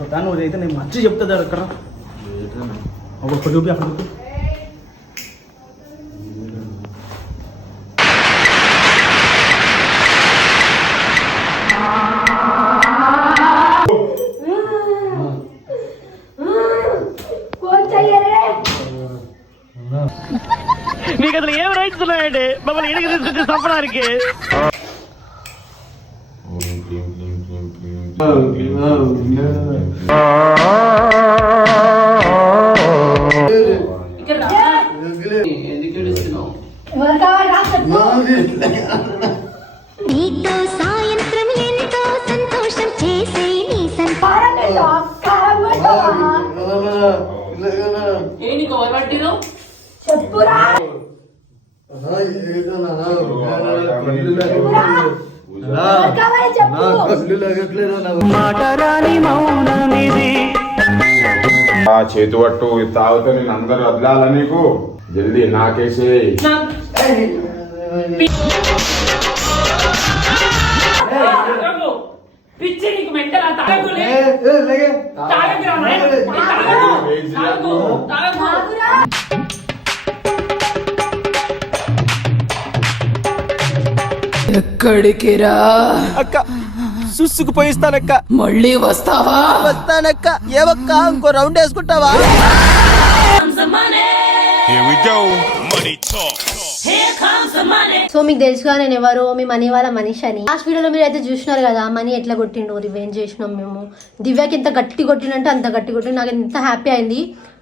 నువ్వు అయితే నేను మంచి చెప్తా అక్కడ ఒక చూపి అక్కడ మీకు అసలు ఏం రైట్స్ ఉన్నాయండి మమ్మల్ని ఇంటికి తీసుకొచ్చి చంపడానికి? నీతో సాయంత్రం ఎంతో సంతోషం చేసే నీ చెప్పురా చేతు పట్టు తాగుతా నేను అందరు వదలాల నీకు జల్దీ నాకేసే పిచ్చి నీకు మెంటల్ ఎక్కడికి రా అక్క సుసుకు పోయిస్తానక్క. మళ్ళీ వస్తావా? వస్తానక్క. ఏవక్క ఇంకో రౌండ్ వేసుకుంటావా? సో మీకు తెలుసుగా నేను ఎవరు, మీ మనీ వాళ్ళ మనీష్ అని. లాస్ట్ వీడియోలో మీరు అయితే చూసినారు కదా మనీ ఎట్లా కొట్టిండు, రివెంజ్ చేసినాం మేము. దివ్యకి ఎంత గట్టి కొట్టినంటే అంత గట్టి కొట్టిండు. నాకు ఎంత హ్యాపీ అయింది,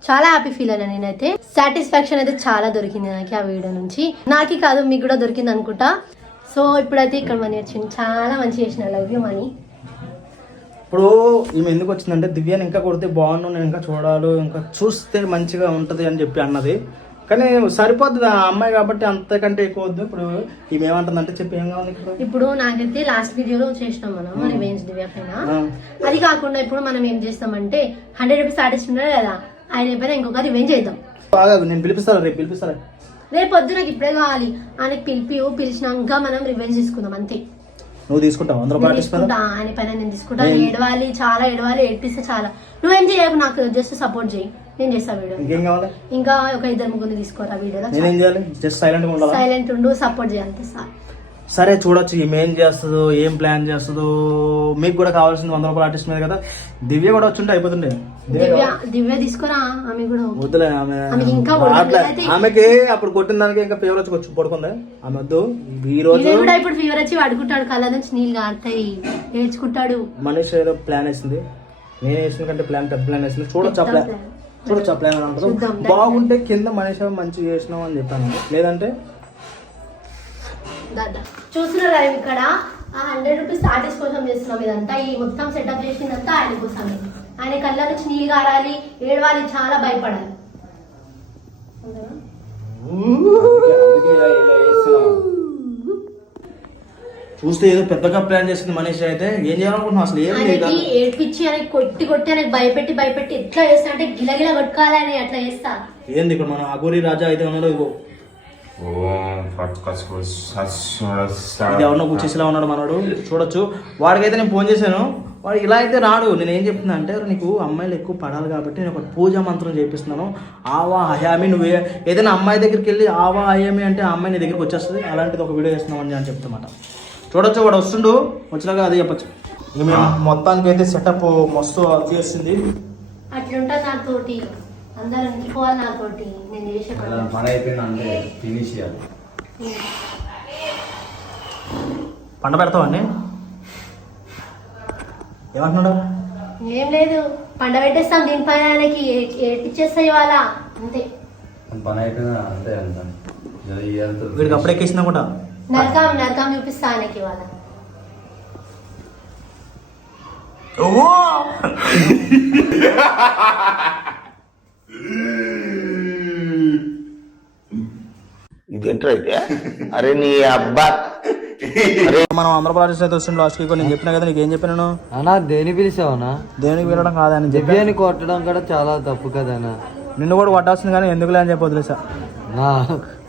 చాలా హ్యాపీ ఫీల్ అయినా నేనైతే. సాటిస్ఫాక్షన్ అయితే చాలా దొరికింది నాకు ఆ వీడియో నుంచి. నాకే కాదు మీకు కూడా దొరికింది అనుకుంటా. సో ఇప్పుడైతే ఇక్కడ మనీ వచ్చింది, చాలా మంచి చేసిన. Love you money. ఇప్పుడు ఈమె ఎందుకు వచ్చిందంటే దివ్యాని ఇంకా కొడితే బాగుండు, నేను ఇంకా చూడాలి, ఇంకా చూస్తే మంచిగా ఉంటుంది అని చెప్పి అన్నది. కానీ సరిపోతుంది ఆ అమ్మాయి కాబట్టి, అంతకంటే ఎక్కువ వద్దు. ఇప్పుడు ఈమె ఏమంటుందంటే చెప్పి ఏం కావాలి ఇప్పుడు నాకైతే లాస్ట్ వీడియోలో చేసినాం మనం రివెంజ్ దివ్య పైన. అది కాకుండా ఇప్పుడు మనం ఏం చేస్తామంటే 100 రూపీస్ ఆర్టిస్ట్ ఉన్నారు కదా, ఆయన పైన ఇంకొక రివెంజ్ చేద్దాం. బాగా నేను పిలిపిస్తాను, రేపు పిలిపిస్తాను. రేపు పొద్దు నాకు ఇప్పుడే కావాలి. ఆయనకి పిలిచినాక మనం రివెంజ్ తీసుకుందాం అంతే. నువ్వు తీసుకుంటావు 100 రూపాయలు తీసుకుంటా, ఆయన పైన నేను తీసుకుంటా. ఏడవాలి, చాలా ఏడవాలి, ఏడిపిస్తే చాలా. నువ్వేం చేయకు, నాకు జస్ట్ సపోర్ట్ చేయి, నేను చేస్తా వీడియో. ఇంకేం కావాలి? ఇంకా ఒక 2-3 తీసుకోరా వీడియోలో. నేనేం చేయాలి? జస్ట్ సైలెంట్ గా ఉండాలి. సైలెంట్ ఉండు, సపోర్ట్ చేయాలి సార్. సరే చూడొచ్చు ఈమె ఏం చేస్తుందో, ఏం ప్లాన్ చేస్తుందో. మీకు కూడా కావాల్సింది 100 రూపాయల ఆర్టిస్ట్ మీద కదా. దివ్య కూడా వచ్చుంటే అయిపోతుండే. దివ్య తీసుకురా, ఆమె కూడా వద్దులే. ఆమెకి అప్పుడు కొట్టిన దానికి ఇంకా ఫీవర్ వచ్చి పడుకుందా. ఆమె వద్దు. ఈ రోజు కూడా ఇప్పుడు ఫీవర్ వచ్చి పడుకుంటాడు, కళ్ళ నుంచి నీళ్ళు కారుతాయి, ఏడ్చుకుంటాడు. మనిషి ఏదో ప్లాన్ వేసింది, నేను వేసిన కంటే ప్లాన్ పెద్ద ప్లాన్ వేసింది. చూడొచ్చు ఆ ప్లాన్, చూడొచ్చు ఆ ప్లాన్ అంటారు. బాగుంటే కింద మనిషి మంచిగా చేసినాం అని చెప్పాను, లేదంటే చూస్తున్నారు ఇక్కడ 100 రూపీస్ ఆర్టిస్ట్ కోసం చేస్తున్నాం. ఇదంతా ఈ మొత్తం సెటప్ చేసిందంతా ఆయన కోసమే. ఆయన కళ్ళ నుంచి నీళ్ళు గారాలి, ఏడవాలి, చాలా భయపడాలి. చూస్తే ఏదో పెద్దగా ప్లాన్ చేసింది మనిషి. అయితే ఏం చేయాలనుకుంటున్నావు అసలు? ఆయనకి ఏడ్పించి ఆయనకి కొట్టి ఆయనకి భయపెట్టి ఎట్లా చేస్తా అంటే గిలగిల కొట్టుకోవాలి అని అట్లా చేస్తా. ఏంది ఇక్కడ మన అఘోరి రాజా అయితే ఉన్నాడు. ఇగో ఇది ఎవరినో కూర్చేసిలా ఉన్నాడు మనోడు. చూడొచ్చు. వాడికైతే నేను ఫోన్ చేశాను, వాడు ఇలా అయితే రాడు. నేను ఏం చెప్తున్నా అంటే, నీకు అమ్మాయిలు ఎక్కువ పడాలి కాబట్టి నేను ఒక పూజా మంత్రం చేపిస్తున్నాను. ఆవా హయామి. నువ్వు ఏదైనా అమ్మాయి దగ్గరికి వెళ్ళి ఆవా హయామి అంటే ఆ అమ్మాయి నీ దగ్గరికి వచ్చేస్తుంది. అలాంటిది ఒక వీడియో చేస్తున్నామని అని చెప్తామాట. చూడొచ్చు, వాడు వస్తుండు, వచ్చినాక అదే చెప్పచ్చు. మొత్తానికి అయితే సెటప్ మస్తు అది చేస్తుంది. అట్లుంటా నాతోటి అందరూ ఇంటిపోవాలి, నాతోటి నేను చేసే పని అయిపోయింది అంటే ఫినిష్ చేయాలి. పండ పెడతావండి. ఏమంటున్నాడు? ఏం లేదు, పండ పెట్టేస్తాం దీనిపైన. ఆయనకి ఏడ్పించేస్తాయి ఇవాళ అంతే. పని అయిపోయింది అంతే. వీడికి అప్పుడే ఎక్కేసిందా కూడా. నరకం చూపిస్తా ఆయనకి ఇవాళ. ఇదేంటో అయితే. అరే నీ అబ్బా, మనం 100 రూపాయలు ఆర్టిస్ట్ అయితే వస్తుంది లాస్ట్ వీక్. నేను చెప్పినా కదా, నీకు ఏం చెప్పాను అన్నా? దేని పిలిచావనా? దేనికి వెళ్ళడం కాదని దివ్యాని కొట్టడం కూడా చాలా తప్పు కదనా. నిన్ను కూడా కొట్టాల్సింది కానీ ఎందుకులే అని చెప్పొద్దులే సార్.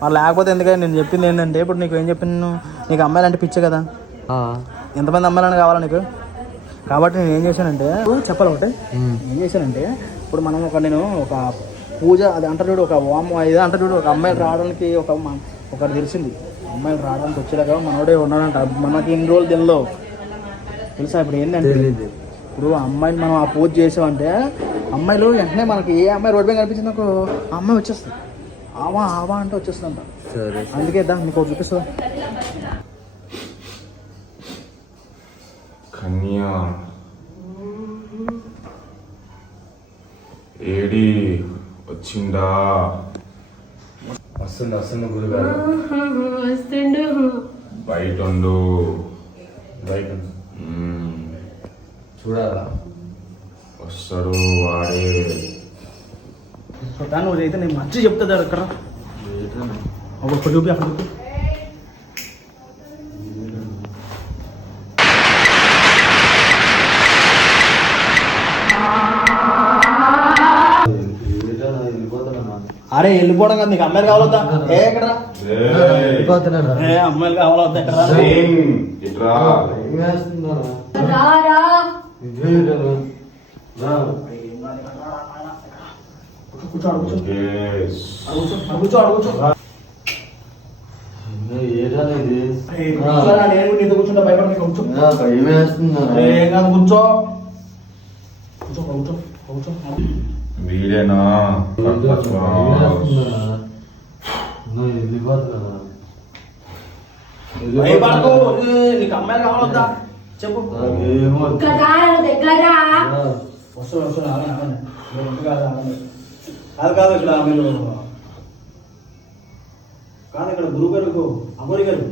మరి లేకపోతే ఎందుకని నేను చెప్పింది ఏంటంటే, ఇప్పుడు నీకు ఏం చెప్పాను, నీకు అమ్మాయిలు అంటే పిచ్చే కదా. ఎంతమంది అమ్మాయిలని కావాలా నీకు? కాబట్టి నేను ఏం చేశానంటే చెప్పాలి ఒకటి ఏం చేశానంటే ఇప్పుడు మనం నేను ఒక పూజ అది అంటారు చూడు, ఒక వాము ఇది అంటారు చూడు, ఒక అమ్మాయిలు రావడానికి ఒకటి తెలిసింది. అమ్మాయిలు రావడానికి వచ్చేలాగా మనోడే ఉన్నాడంట. మనకి ఇన్ని రోజులు తెలియదు తెలుసా. ఇప్పుడు ఏంటంటే ఇప్పుడు అమ్మాయిని మనం ఆ పూజ చేసామంటే అమ్మాయిలు వెంటనే మనకి ఏ అమ్మాయి రోడ్డు మీద కనిపించింది నాకు ఆ అమ్మాయి వచ్చేస్తుంది. ఆవా ఆవా అంటే వచ్చేస్తుందంట. అందుకే దా నీకు ఒకటి చూపిస్తా. కన్యా ఏడి వచ్చిందా? వస్తుంది గురుగారు. వస్తుండు. బయట ఉండు. బయట చూడాలా? వస్తాడు వాడే. నువ్వు అయితే నేను మంచి చెప్తా అక్కడ ఒక చూపి అక్కడ చూపి. అరే వెళ్ళిపోవడం కదా, నీకు అమ్మాయిలు కావాలొద్దా? ఏ ఎక్కడ అమ్మాయిలు కావాలొద్దా? ఎక్కడ ఇట్రా. కూర్చుంటా భయపడి కూర్చో. ఏం కాదు కూర్చో. కూర్చో కూర్చో కూర్చో. వీడేనా? భయపడకు. నీకు అమ్మాయిలు కావాలొద్దా చెప్పు. వస్తుంది వస్తుంది. కాదు కాదు ఇక్కడ మీరు కాదు ఇక్కడ గురువు గారు అమోరి గారు.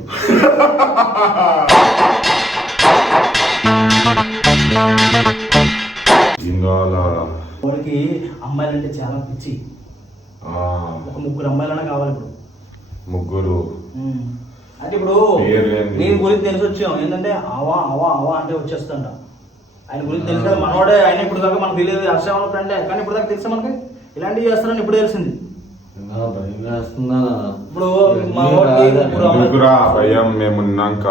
వాడికి అమ్మాయిలు అంటే చాలా పిచ్చి. ఒక 3 అమ్మాయిలైనా కావాలి ఇప్పుడు. 3 అంటే ఇప్పుడు నేను గురించి తెలిసి వచ్చాం ఏంటంటే ఆవా ఆవా ఆవా అంటే వచ్చేస్తుంట. ఆయన గురించి తెలుసు కదా మనోడే. ఆయన ఇప్పుడు దాకా మనకు తెలియదు హర్ష ఫ్రెండే, కానీ ఇప్పుడు దాకా తెలుసా మనకి ఇలాంటివి చేస్తారని ఇప్పుడు తెలిసింది. ఇప్పుడు భయం మేమున్నాక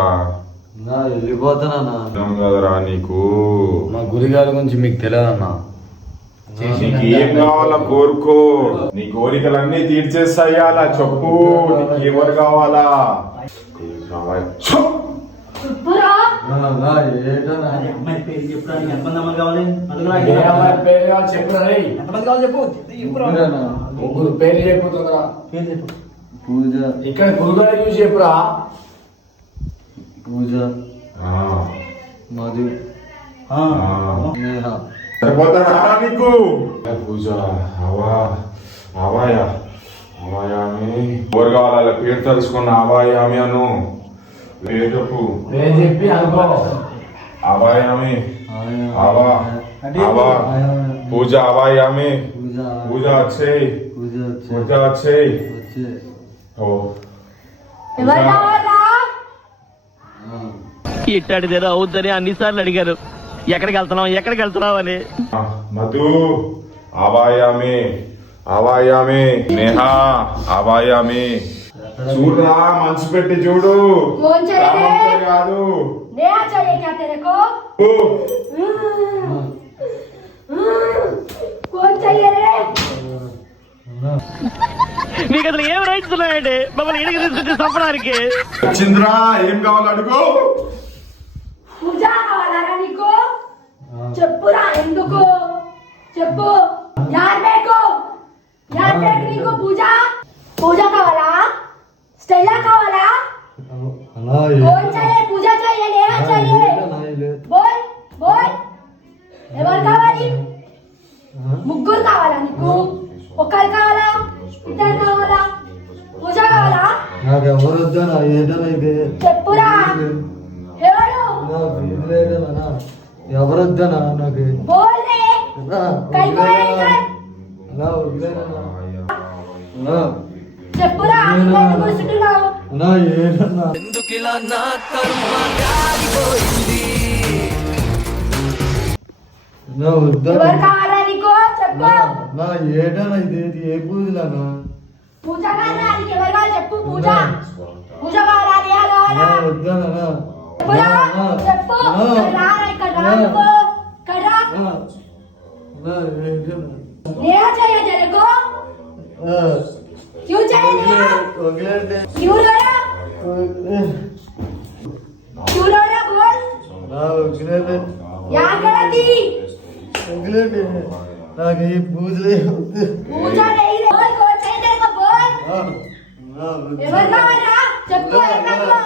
వెళ్ళిపోతానా కదరా నీకు. మా గురిగారి గురించి మీకు తెలియదన్నా. నీకు ఏం కావాలా కోరుకో, నీ కోరికలన్నీ తీర్చేస్తాయా అలా చెప్పు. నీకు ఎవరు కావాలా? అమ్మాయి పేరు చెప్పడానికి ఎంతమంది అమ్మాయిలు కావాలి? ఎంతమంది కావాలి చెప్పు. 3 పేర్లు చెప్పిపోతుందిరా. పేరు చెప్పు. పూజ. ఇక్కడ గురుగారు చూసి చెప్పురా. పూజ, మధు, నేహ. సరిపోతారా నీకు? పూజ ఆవాయా ఆవాయామి. ఎవరు కావాలా పేరు తెలుసుకున్న ఆవాయామి అను. పేరు చెప్పు. పేరు చెప్పి అనుకో. ఆవాయామి ఆవా ఆవా. పూజ ఆవాయామి. పూజ వచ్చేయి. పూజ వచ్చేయి. ఇట్టాడిదేదో అవుద్దని అన్నిసార్లు అడిగారు. ఎక్కడికి వెళ్తున్నావు అని. మధు ఆవాయామి ఆవాయామి. నేహా ఆవాయామి. చూడరా మనసు పెట్టి చూడు. కాదు మీకు అసలు ఏం రైట్స్ ఉన్నాయండి మమ్మల్ని ఇంటికి తీసుకొచ్చి చంపడానికి? వచ్చిందిరా, ఏం కావాలి అడుగు. పూజ కావాలా నీకు? చెప్పురా. ఎందుకు చెప్పు. యార్ బేకు నీకు పూజ? పూజ కావాలా? స్టెల్లా కావాలా? कौन चाहिए? पूजा चाहिए? नेहा चाहिए? बोल बोल. ఎవరు కావాలి? 3 కావాలా నీకు? ఒకరు కావాలా? 2 కావాలా? పూజ కావాలా? నాకు ఎవరు వద్దనా? ఏదైనా ఇది చెప్పురా. ఎవరు? ఎవరు వద్దనా నాకు? बोल रे. कई बोल इधर. చెప్పురా. ఎందుకు కూర్చుంటున్నావు? ఎందుకిలా నా కర్మ కాలిపోయింది? ఎవరు కావాలా నీకు? చెప్పు. నా ఏడనా ఇది ఏ పూజలానా? పూజ కావాలా నీకు? ఎవరు కావాలి చెప్పు. పూజ పూజ కావాలా? నేహా కావాలా? వద్దనా? చెప్పురా. చెప్పు. రా ఇక్కడ రా. नेहा चाहिए तेरे को क्यों चाहिए नेहा क्यों रो रहा क्यों रो रहा बोल यहाँ करा थी నాకు ఈ పూజలే पूजा नहीं रे बोल कौन चाहिए तेरे को बोल ఎవరిగా వరా చెప్పు ఎవరిగా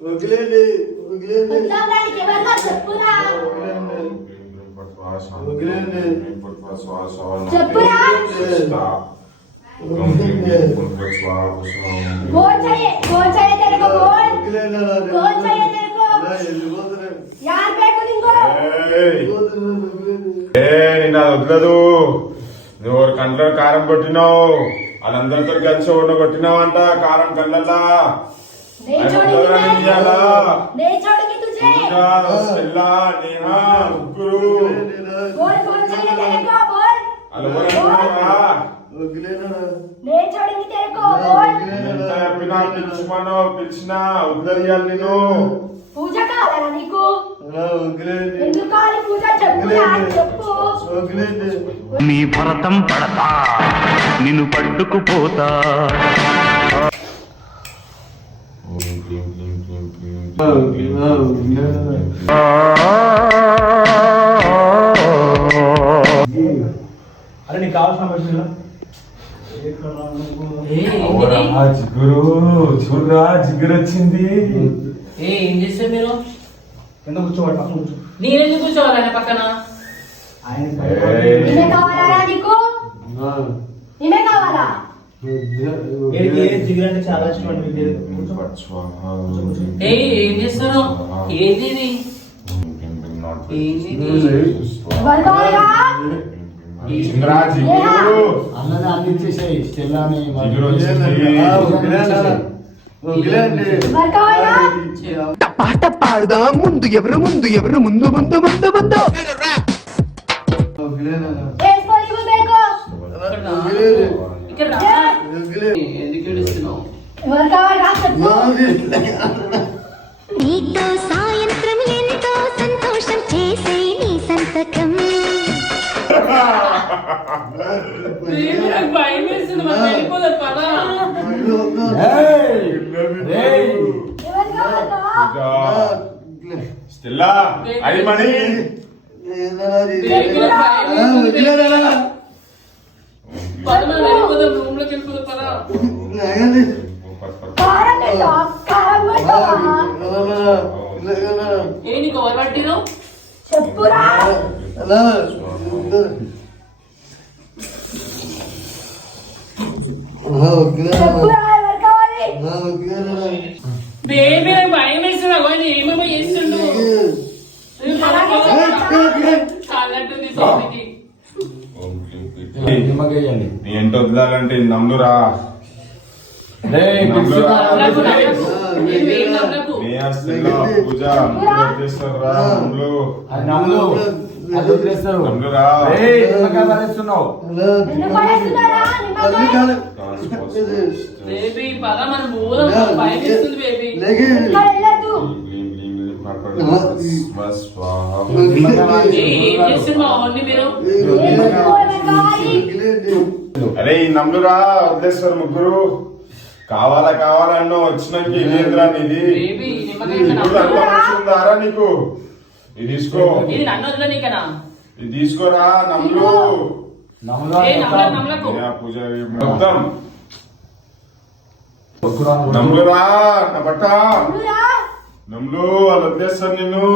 వదిలేండి मतलब नहीं ఎవరిగా చెప్పురా చెప్పురా कौन चाहिए तेरे को बोल कौन चाहिए तेरे को यार बैठो निको నిన్న వదలదు నువ్వు కంట్లో కారం కొట్టినావు వాళ్ళందరితో కలిసి ఉన్న కొట్టినావు అంట కారం కళ్ళల్లా नहीं छोड़ूंगी तुझे నేహా ముగ్గురు बोल कौन चाहिए तेरे को बोल नहीं छोड़ूंगी तेरे को बोल పిలిచినా వదిలేయాలి నేను पूजा కావాలా నీకు ఎందుకు కావాలి పూజ చెప్పురా చెప్పు నీ భరతం పడతా నిన్ను పట్టుకుపోతా అరే నీకు కావాల్సిన పైసలు జిగురు చూడరా జిగురు వచ్చింది ఏం చేస్తే మీరు కింద కూర్చోవాలి పక్కన కూర్చో నేనెందుకు కూర్చోవాలన్న పక్కన నిమే కావాలా నీకు నిమే కావాలా జిగురంటే చాలా ఇష్టం అండి ఏం చేస్తాను ఏది ఇది? ఎవరు కావాలా జిగురా జిగురు అన్నది అన్ని ఇచ్చేసాయి స్టెల్లాని జిగురు వచ్చింది ఎవరు కావాలా పాట పాడదాం ముందు ఎవరు ముందు ఎవరు ముందు ముందు ముందు ముందు ఏస్పోయి బేకో ఇక్కడ రా. ఎందుకు ఏడుస్తున్నావు ఎవరు కావాలా చెప్పు నీతో సాయంత్రం ఎంతో సంతోషం చేసే నీ సంతకం ఏమి నాకు భయం వేస్తుంది మరి వెళ్ళిపోదాం పదా ఎవరు కావాలా స్టెల్లా అది మణి పదమా వెళ్ళిపోదాం రూమ్ లోకి వెళ్ళిపోదాం పదా కారం పెట్టు కారం పెట్టు ఏ నీకు ఎవరు పట్టిరు చెప్పురా చెప్పురా ఎవరు కావాలి బేబీ నాకు భయం వేస్తుంది అవ్వని ఏమేమో చేస్తుండు చాలంటుంది సోమికి నిమ్మకాయండి నీ ఎంట వదలాలంటే నమ్మురా నాకు ఏం నమ్మకు పూజ చేస్తారా నమ్ములు నమ్ములు అది వదిలేస్తారు నమ్ములురా నిమ్మకాయ పడేస్తున్నావు నిన్ను పడేస్తున్నారా నిమ్మకాయ బేబీ పద మనం పోదాం భయం వేస్తుంది బేబీ ఇక్కడ వెళ్ళొద్దు ఏం చేస్తుంది మా ఓన్లీ మీరు ఎవరు కావాలి అరే ఈ నమ్ములురా వదిలేస్తారు ముగ్గురు కావాలా కావాలన్నో వచ్చినాక ఇదేంద్రా నీది బేబీ నిమ్మకాయ ఇప్పుడు అంతా మంచిగా ఉందారా నీకు ఇది తీసుకో ఇది నన్ను వదిలే నీకనా ఇది తీసుకోరా నమ్ములు ఏ నమ్మలకు పూజ మొత్తం నమ్ములురా నా బట్ట నువ్వురా నమ్ములు వాళ్ళు వదిలేస్తారు నిన్ను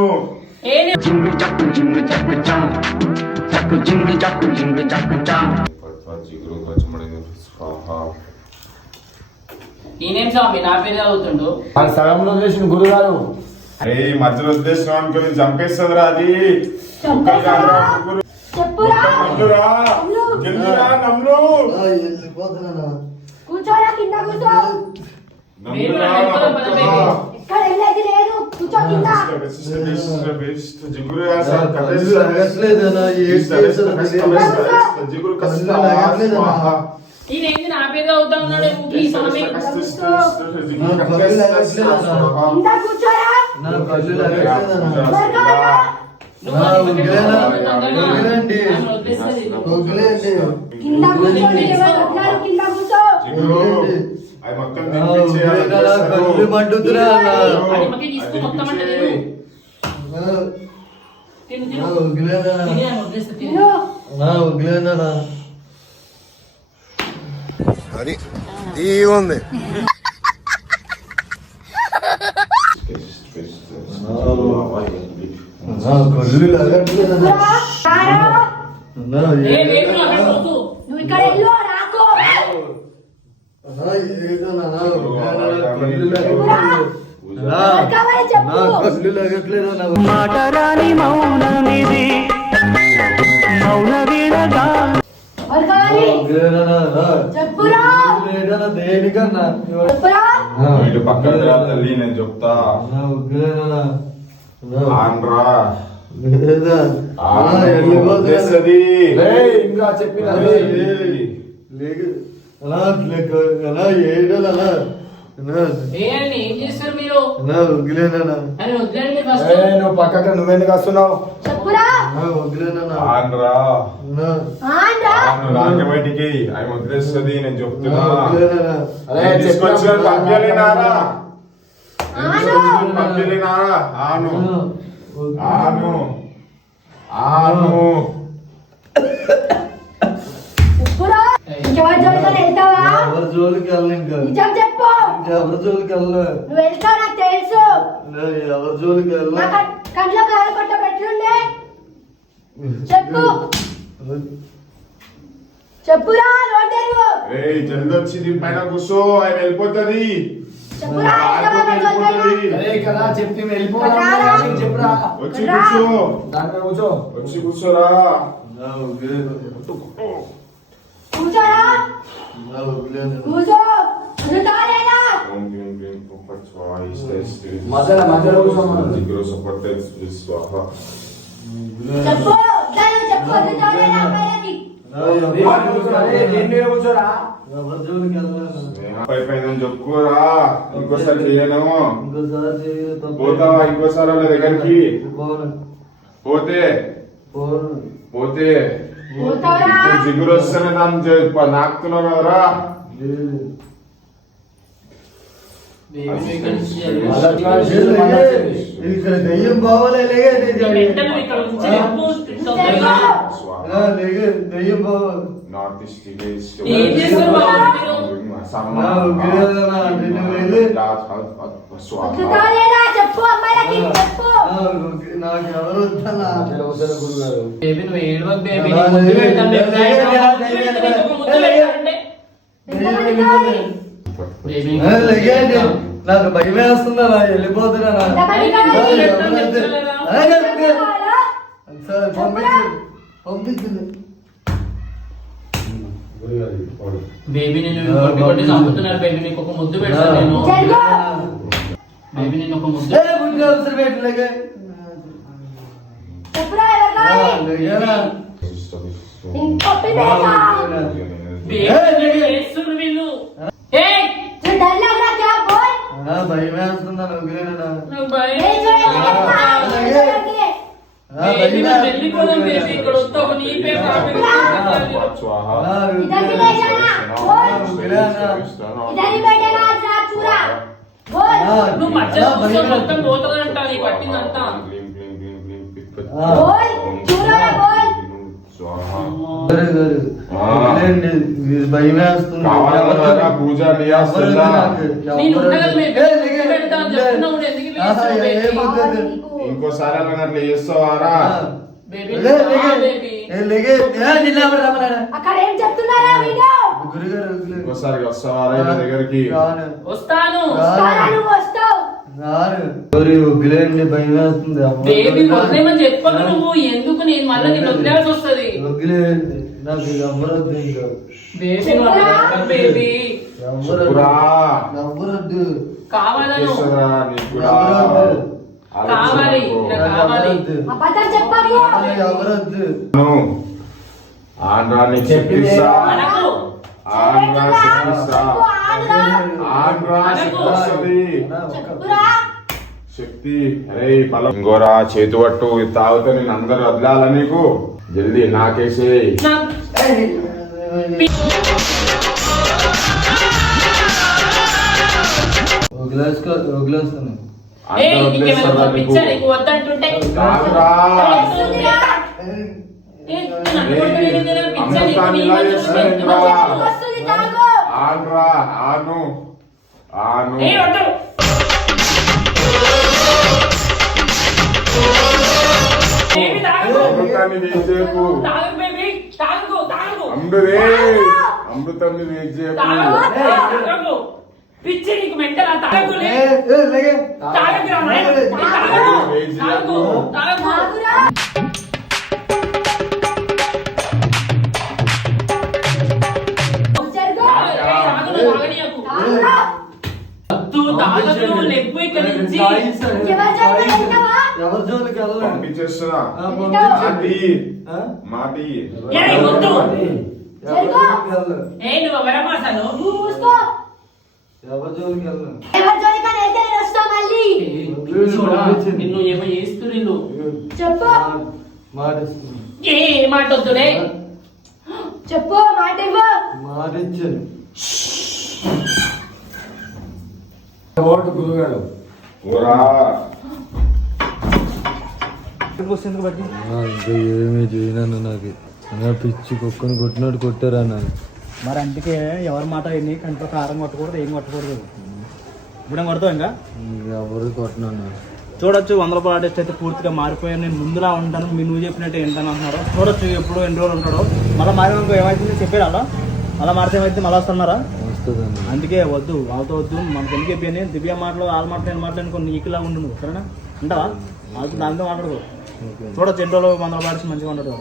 ఏ నేనేం స్వామి నా పేరు చదువుతుండు వాళ్ళ సగంలో చేసిన గురుగారు అరే ఈ మధ్యలో వదిలేసినావు అనుకుని చంపేస్తుందిరా అది చంపేస్తావా? చెప్పురా నమ్ములురా జల్దిరా నమ్ములు కూర్చోరా కింద కూర్చో నమ్ములురా ఇక్కడ వెళ్ళేది లేదు కూర్చో కింద జిగురు నేనేంది నా పేరు చదువుతా ఉన్నాడు ఈ స్వామి కింద కూర్చోరా ఎవరు కావాలా నువ్వు ఆ నిమ్మకాయ తొందరగా వదిలేండి. ఆమె వదిలేస్తుంది. వదిలేండి. కింద కూర్చోండి, ఎవరు వదిలారు? కింద కూర్చో. జిగురు అవి మొత్తం తినిపించేయాలి కళ్ళు మండుతురా ఆ నిమ్మకాయ తీసుకో మొత్తం అంటే తిను. తిను తిను. వదిలేనా తిని ఆమె వదిలేస్తే తిను. తిను. వదిలేనా అది ఈ ఉంది కళ్ళు లాగట్లేదు రారా. ఏ బేబీ నువ్వు అక్కడ పోకు. నువ్వు ఇక్కడ వెళ్ళు, రాకు. ఎవరు కావాలి చెప్పు. కళ్ళు లాగట్లేదు మాటరాని మౌనమిది మౌన వీణగా ఎవరు కావాలి చెప్పురా. దేనికన్నా చెప్పురా. వీళ్ళు పక్కన రా తల్లి నేను చెప్తా ఆన్రా వదిలేస్తుంది. ఇంకా చెప్పిన ఏ అండి, ఏం చేస్తారు మీరు? వదిలేనా అని వదిలేండి ఫస్ట్. నువ్వు పక్కన నువ్వెందుకు వస్తున్నావు? చెప్పురా. వదిలేనా ఆన్రా ఆంధ్రా. ఆను రాక బయటికి అవి వదిలేస్తుంది నేను చెప్తున్నా. అరే తీసుకొచ్చి పంపించలేనారా ఆను. పంపించలేనారా ఆను ఆను ఆను చెప్పురా. ఇంకెవరి జోలికి వెళ్తావా? ఎవరి జోలికి వెళ్ళను ఇంకా నిజం చెప్పు. ఎవరి జోలికి వెళ్ళను నువ్వు వెళ్తావు నాకు తెలుసు. ఎవరి జోలికి నా వెళ్ళను కంట్లో కాలు కొట్ట పెట్లుండే. చెప్పు. చెప్పురా. రోడ్డు ఏయ్ జల్ది వచ్చి దీని పైన కూర్చో ఆయన వెళ్ళిపోతుంది. చెప్పురా. వెళ్ళిపోతుంది. అరే కదా చెప్తే వెళ్ళిపోవాలి చెప్పురా. వచ్చి కూర్చో దాని మీద కూర్చో. వచ్చి కూర్చోరా. కూర్చోరా. కూర్చో. కూర్చుంటావా లేదా? మధ్యలో కూర్చోమను. చెప్పు. దాన్ని చెప్పు. కూర్చుంటావా లేదా అమ్మాయిలకి? దేని మీద కూర్చోరా. ఎవరి జోలికి వెళ్ళను పైన చెప్పుకోరా. ఇంకోసారి చేయను. ఇంకోసారి చేయను, తప్పు. పోతావా ఇంకోసారి వాళ్ళ దగ్గరికి? పోను పోతే పోను పోతే పోతావా? ఇప్పుడు జిగురు వస్తేనే దాన్ని నాకుతున్నావు కదరా. లేదు. బేబీ నువ్వు ఇక్కడ నుంచి వెళ్ళి. ఇక్కడ దెయ్యం బావాలే లేగే వెంటనే నువ్వు ఇక్కడ నుంచి చెప్పు. తొందరగా. దెయ్యం బావాలి నార్త్ ఈస్ట్ ఏం చేస్తారు బాబు మీరు? కూర్చుంటావా లేదా? చెప్పు అమ్మాయిలకి. చెప్పు. నాకు ఎవరు వద్దన్నా మధ్యలో కూర్చోరా గురుగారు. బేబీ నువ్వు ఏడవకు బేబీ. నీకు ముద్దు పెడతాను బేబీ. ముద్దు పెడతాను, నీకు ఒక ముద్దు పెడతానంటే. ఎంతమంది కావాలి? బేబీ లేగండి నాకు భయం వేస్తుందా వెళ్ళిపోతున్నా ఎంతమంది కావాలి? కావాలా? పంపించింది బేబీ నేను కొట్టి కొట్టి చంపుతున్నారు బేబీ. నీకు ఒక ముద్దు పెడతాను నేను. జరుగు. బేబీ నేను ఒక ముద్దు. చెప్పురా. ఎవరు కావాలి? ఇంకొప్పి బేటా. బేబీ చేస్తున్నారు వీళ్ళు. ఏయ్! तू डर लग रहा क्या बोल? భయం వేస్తుందా నువ్వులేనా నాకు భయం नहीं వేస్తుంది. छोड़ेगा బేబీ నువ్వు వెళ్ళిపోదాం బేబీ. ఇక్కడ వస్తే ఒక నీ పేరు నా పేరు పెట్టాలి. इधर भी ले जाना बोल. इधर ही बैठेगा आज रात पूरा बोल. నువ్వు మధ్యలో కూర్చో మొత్తం పోతుందంట నీ పట్టిందంతా. बोल. चूरा है बोल. భయం వేస్తుంది పూజ నేను ఉండగలను బేబీ. ముద్దు పెడతాను చెప్తున్నా కూడా ఎందుకు పిలుస్తున్నావు బేబీ? ఇంకోసారి అలా అట్లా చేస్తావారా? బేబీ రా బేబీ. అక్కడ ఏం చెప్తున్నారా వీడియో? ఇంకోసారి వస్తావారా ఇలా దగ్గరికి? వస్తాను. వస్తారా నువ్వు వస్తావు? వదిలేండి భయం వేస్తుంది బేబీ వదిలేమని చెప్పకు నువ్వు. ఎందుకు నేను మళ్ళీ నేను వదిలేయాల్సి వస్తుంది. వదిలేండి నాకు ఎవరొద్దు ఇంకా బేబీ నువ్వు అట్లా చెప్పకు బేబీ. చెప్పురా. ఎవరొద్దు కావాలను చేస్తుందా నీకు కూడా? కావాలి ఇలా కావాలి. అబద్ధం చెప్పకు. ఎవరొద్దు ఆంధ్రా నీకు చెప్పిస్తా. అనకు. ఆంధ్రా చెప్పిస్తా. చెప్పు ఆంధ్రా. ఆంధ్రా చెప్పొస్తుంది. చెప్పురా. శక్తి అరే బలం ఇంకోరా చేతు పట్టు ఇది తాగితే నేను అందరూ వదలాలా నీకు జల్దీ నాకేసే వదిలేస్తాను నీకు వద్దంటుంటే తాగురా అమృతాన్ని ఇలా చేస్తారా వస్తుంది తాగు. ఆన్రా ఆను ఆను అమృతాన్ని వేసేపు అమృరే అమృతాన్ని వేసేపు పిచ్చి నీకు మెంటల్ తాగలే తాగురా. జరుగు. తాగురా. ఎవరి జోలికి వెళ్తావా? ఎవరి జోలికి వెళ్ళలేదు పంపించేస్తున్నా మాటి మాటి నువ్వు మూసుకో. ఎవరి జోలికి వెళ్ళలేదు ఎవరి జోలికైనా వెళ్తే నేను వస్తా మళ్ళీ. నిన్ను ఏమో చేస్తూ నిన్ను చెప్పు. మాటిస్తున్నాను ఏ మాట వద్దులే చెప్పు మాట ఇవ్వు. మాటిచ్చాను ఓటు గురుగారు ఊరా బట్టి ఇంకా ఏమీ చేయను నాకు పిచ్చి కుక్కను కొట్టినట్టు కొట్టారా నాకు మరి అందుకే ఎవరి మాట ఎన్ని కంట్లో కారం కొట్టకూడదు ఏం కొట్టకూడదు. ఇప్పుడు కొడతావు ఇంకా ఎవరు కొట్టినాను చూడొచ్చు 100 రూపాయల ఆర్టిస్ట్ అయితే పూర్తిగా మారిపోయాను. నేను ముందులా ఉంటాను, నువ్వు చెప్పినట్టు ఏంటని అంటున్నాడు. చూడొచ్చు ఎప్పుడు ఎన్ని రోజులు ఉంటాడో. మళ్ళీ మారినందుకు ఏమైతుంది చెప్పారు అలా. మళ్ళీ మారితే ఏమైతే మళ్ళీ వస్తున్నారా? వస్తుందండి అందుకే వద్దు వాళ్ళతో వద్దు. మనకు ఎందుకు చెప్పాను దివ్య మాటలు వాళ్ళ మాటలు నేను మాట్లాడుకో నీకులా ఉండు నువ్వు సరేనా ఉంటావా? వాళ్ళతో దాంతో మాట్లాడుకో. చూడొచ్చు ఎన్ని రోజులు 100 రూపాయలు మంచిగా ఉంటాడు.